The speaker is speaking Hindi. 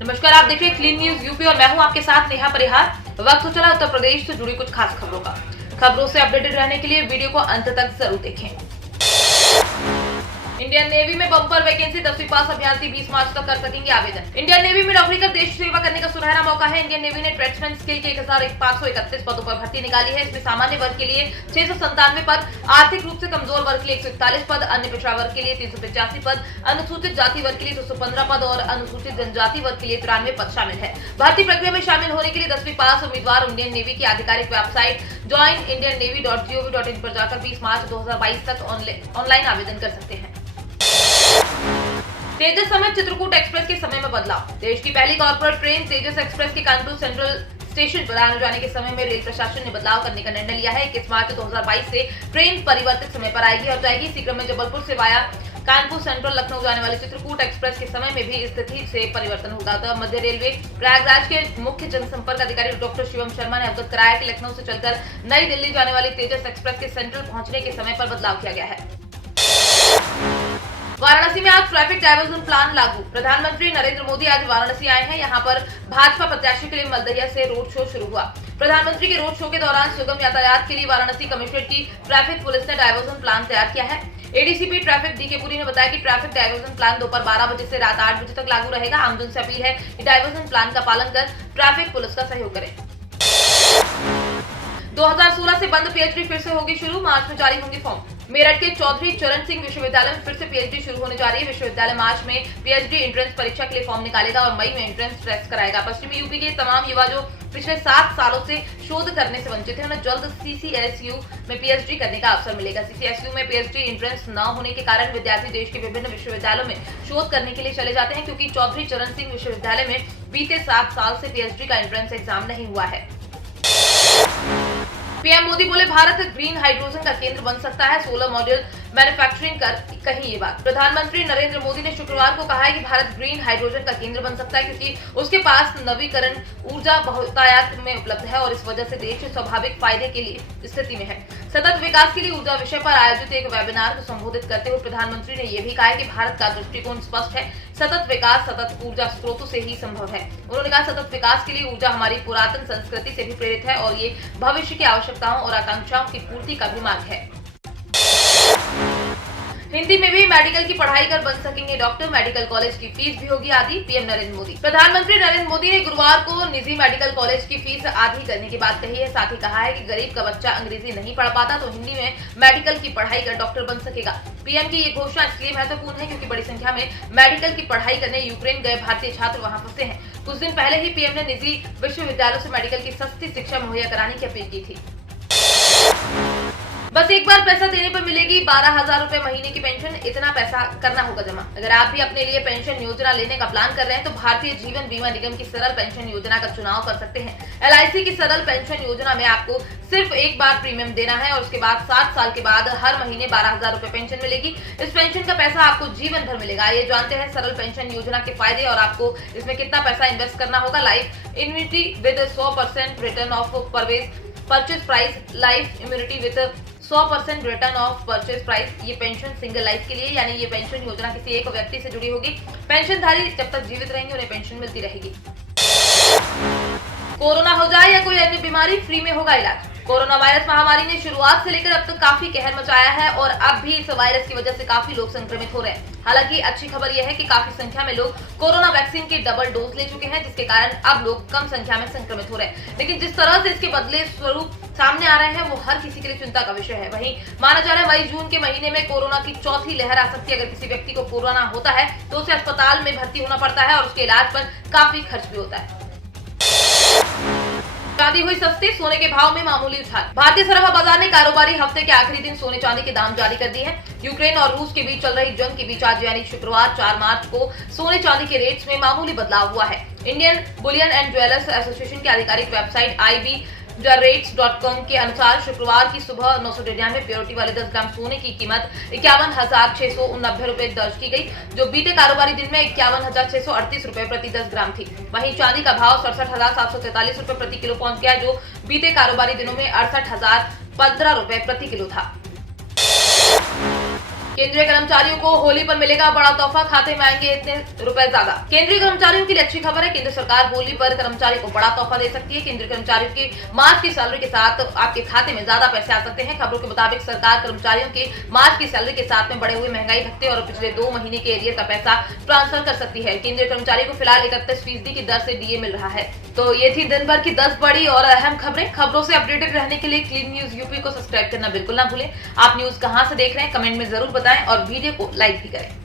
नमस्कार, आप देख रहे हैं क्लीन न्यूज यूपी और मैं हूं आपके साथ नेहा परिहार। वक्त हो चला उत्तर प्रदेश से जुड़ी कुछ खास खबरों का। खबरों से अपडेटेड रहने के लिए वीडियो को अंत तक जरूर देखें। इंडियन नेवी में बम्पर वैकेंसी 10वीं पास अभ्यर्थी 20 मार्च तक कर सकेंगे आवेदन। इंडियन नेवी में नौकरी कर देश सेवा करने का सुनहरा मौका है। इंडियन नेवी ने ट्रेड्समैन स्किल के 1531 पदों पर भर्ती निकाली है। इसमें सामान्य वर्ग के लिए 697 पद, आर्थिक रूप से कमजोर वर्ग के लिए 141 पद, अन्य पिछड़ा वर्ग के लिए 385 पद, अनुसूचित जाति वर्ग के लिए 215 पद और अनुसूचित जनजाति वर्ग के लिए 93 पद शामिल है। भर्ती प्रक्रिया में शामिल होने के लिए 10वीं पास उम्मीदवार इंडियन नेवी की आधिकारिक वेबसाइट joinindiannavy.gov.in पर जाकर 20 मार्च 2022 तक ऑनलाइन आवेदन कर सकते हैं। तेजस समेत चित्रकूट एक्सप्रेस के समय में बदलाव। देश की पहली कॉर्पोरेट ट्रेन तेजस एक्सप्रेस के कानपुर सेंट्रल स्टेशन पर आने जाने के समय में रेल प्रशासन ने बदलाव करने का निर्णय लिया है। 21 मार्च 2022 से ट्रेन परिवर्तित समय पर आएगी और जाएगी। इसी क्रम में जबलपुर से वाया कानपुर सेंट्रल लखनऊ जाने वाली चित्रकूट एक्सप्रेस के समय में भी स्थिति से परिवर्तन होगा। तो मध्य रेलवे प्रयागराज के मुख्य जनसंपर्क अधिकारी डॉक्टर शिवम शर्मा ने अवगत कराया कि लखनऊ से चलकर नई दिल्ली जाने वाली तेजस एक्सप्रेस के सेंट्रल पहुंचने के समय पर बदलाव किया गया है। वाराणसी में आज ट्रैफिक डायवर्जन प्लान लागू। प्रधानमंत्री नरेंद्र मोदी आज वाराणसी आए हैं। यहां पर भाजपा प्रत्याशी के लिए मलदहिया से रोड शो शुरू हुआ। प्रधानमंत्री के रोड शो के दौरान सुगम यातायात के लिए वाराणसी कमिश्नरेट की ट्रैफिक पुलिस ने डायवर्जन प्लान तैयार किया है। एडीसीपी ट्रैफिक डीके पुरी ने बताया कि ट्रैफिक डायवर्जन प्लान दोपहर 12 बजे से रात 8 बजे तक लागू रहेगा। आमजन से अपील है कि डायवर्जन प्लान का पालन कर ट्रैफिक पुलिस का सहयोग करें। 2016 से बंद पीएचडी फिर से होगी शुरू। मार्च में जारी होंगे फॉर्म। मेरठ के चौधरी चरण सिंह विश्वविद्यालय में फिर से पीएचडी शुरू होने जा रही है। विश्वविद्यालय मार्च में पीएचडी एंट्रेंस परीक्षा के लिए फॉर्म निकालेगा और मई में एंट्रेंस टेस्ट कराएगा। पश्चिमी यूपी के तमाम युवा जो पिछले 7 सालों से शोध करने से वंचित है, उन्हें जल्द सीसीएसयू में पीएचडी करने का अवसर मिलेगा। सीसीएसयू में पीएचडी एंट्रेंस न होने के कारण विद्यार्थी देश के विभिन्न विश्वविद्यालयों में शोध करने के लिए चले जाते हैं, क्योंकि चौधरी चरण सिंह विश्वविद्यालय में बीते 7 साल से पीएचडी का एंट्रेंस एग्जाम नहीं हुआ है। पीएम मोदी बोले भारत ग्रीन हाइड्रोजन का केंद्र बन सकता है। सोलर मॉड्यूल मैन्युफैक्चरिंग कर कही ये बात। प्रधानमंत्री नरेंद्र मोदी ने शुक्रवार को कहा है कि भारत ग्रीन हाइड्रोजन का केंद्र बन सकता है, क्योंकि उसके पास नवीकरण ऊर्जा बहुतायत में उपलब्ध है और इस वजह से देश स्वाभाविक फायदे के लिए स्थिति में है। सतत विकास के लिए ऊर्जा विषय पर आयोजित एक वेबिनार को संबोधित करते हुए प्रधानमंत्री ने यह भी कहा कि भारत का दृष्टिकोण स्पष्ट है। सतत विकास सतत ऊर्जा स्रोतों से ही संभव है। उन्होंने कहा सतत विकास के लिए ऊर्जा हमारी पुरातन संस्कृति से भी प्रेरित है और ये भविष्य की आवश्यकताओं और आकांक्षाओं की पूर्ति का भी मार्ग है। हिंदी में भी मेडिकल की पढ़ाई कर बन सकेंगे डॉक्टर। मेडिकल कॉलेज की फीस भी होगी आधी। पीएम नरेंद्र मोदी। प्रधानमंत्री नरेंद्र मोदी ने गुरुवार को निजी मेडिकल कॉलेज की फीस आधी करने की बात कही है। साथ ही कहा है कि गरीब का बच्चा अंग्रेजी नहीं पढ़ पाता तो हिंदी में मेडिकल की पढ़ाई कर डॉक्टर बन सकेगा। पीएम की ये घोषणा इसलिए महत्वपूर्ण है क्योंकि बड़ी संख्या में मेडिकल की पढ़ाई करने यूक्रेन गए भारतीय छात्र वहां फंसे हैं। कुछ दिन पहले ही पीएम ने निजी विश्वविद्यालयों से मेडिकल की सस्ती शिक्षा मुहैया कराने की अपील की थी। बस एक बार पैसा देने पर मिलेगी 12,000 रुपए महीने की पेंशन। इतना पैसा करना होगा जमा। अगर आप भी अपने लिए पेंशन योजना लेने का प्लान कर रहे हैं तो भारतीय जीवन बीमा निगम की सरल पेंशन योजना का चुनाव कर सकते हैं। LIC की सरल पेंशन योजना में आपको सिर्फ एक बार प्रीमियम देना है और उसके बाद 7 साल के बाद हर महीने 12,000 रुपए पेंशन मिलेगी। इस पेंशन का पैसा आपको जीवन भर मिलेगा। ये जानते हैं सरल पेंशन योजना के फायदे और आपको इसमें कितना पैसा इन्वेस्ट करना होगा। Life immunity with 100% return of purchase price. Life immunity with 100% return of purchase price. ये पेंशन सिंगल लाइफ के लिए, यानी ये पेंशन योजना किसी एक व्यक्ति से जुड़ी होगी। पेंशनधारी जब तक जीवित रहेंगे उन्हें पेंशन मिलती रहेगी। कोरोना हो जाए या कोई अन्य बीमारी, फ्री में होगा इलाज। कोरोना वायरस महामारी ने शुरुआत से लेकर अब तक काफी कहर मचाया है और अब भी इस वायरस की वजह से काफी लोग संक्रमित हो रहे हैं। हालांकि अच्छी खबर यह है कि काफी संख्या में लोग कोरोना वैक्सीन के डबल डोज ले चुके हैं, जिसके कारण अब लोग कम संख्या में संक्रमित हो रहे हैं। लेकिन जिस तरह से इसके बदले स्वरूप सामने आ रहे हैं वो हर किसी के लिए चिंता का विषय है। वहीं माना जा रहा है मई जून के महीने में कोरोना की चौथी लहर आ सकती है। अगर किसी व्यक्ति को कोरोना होता है तो उसे अस्पताल में भर्ती होना पड़ता है और उसके इलाज पर काफी खर्च भी होता है। चांदी हुई सस्ती, सोने के भाव में मामूली उछाल। भारतीय सराफा बाजार ने कारोबारी हफ्ते के आखिरी दिन सोने चांदी के दाम जारी कर दिए हैं। यूक्रेन और रूस के बीच चल रही जंग के बीच आज यानी शुक्रवार 4 मार्च को सोने चांदी के रेट्स में मामूली बदलाव हुआ है। Indian Boolean and jewellers association की आधिकारिक वेबसाइट ibtheRates.com के अनुसार शुक्रवार की सुबह 999 प्योरिटी वाले 10 ग्राम सोने की कीमत 51,689 रुपए दर्ज की गई, जो बीते कारोबारी दिन में 51,638 रुपए प्रति 10 ग्राम थी। वहीं चांदी का भाव 67,743 रुपए प्रति किलो पहुंच गया, जो बीते कारोबारी दिनों में 68,015 रुपए प्रति किलो था। केंद्रीय कर्मचारियों को होली पर मिलेगा बड़ा तोहफा, खाते में आएंगे इतने रुपए ज्यादा। केंद्रीय कर्मचारियों के लिए अच्छी खबर है। केंद्र सरकार होली पर कर्मचारी को बड़ा तोहफा दे सकती है। केंद्रीय कर्मचारियों की मार्च की सैलरी के साथ आपके खाते में ज्यादा पैसे आ सकते हैं। खबरों के मुताबिक सरकार कर्मचारियों की मार्च की सैलरी के साथ में बढ़े हुए महंगाई भत्ते और पिछले 2 महीने के एरियर का पैसा ट्रांसफर कर सकती है। केंद्रीय कर्मचारी को फिलहाल 31% की दर से डीए मिल रहा है। तो ये थी दिन भर की 10 बड़ी और अहम खबरें। खबरों से अपडेटेड रहने के लिए क्लीन न्यूज यूपी को सब्सक्राइब करना बिल्कुल ना भूलें। आप न्यूज कहां से देख रहे हैं कमेंट में जरूर बताएं और वीडियो को लाइक भी करें।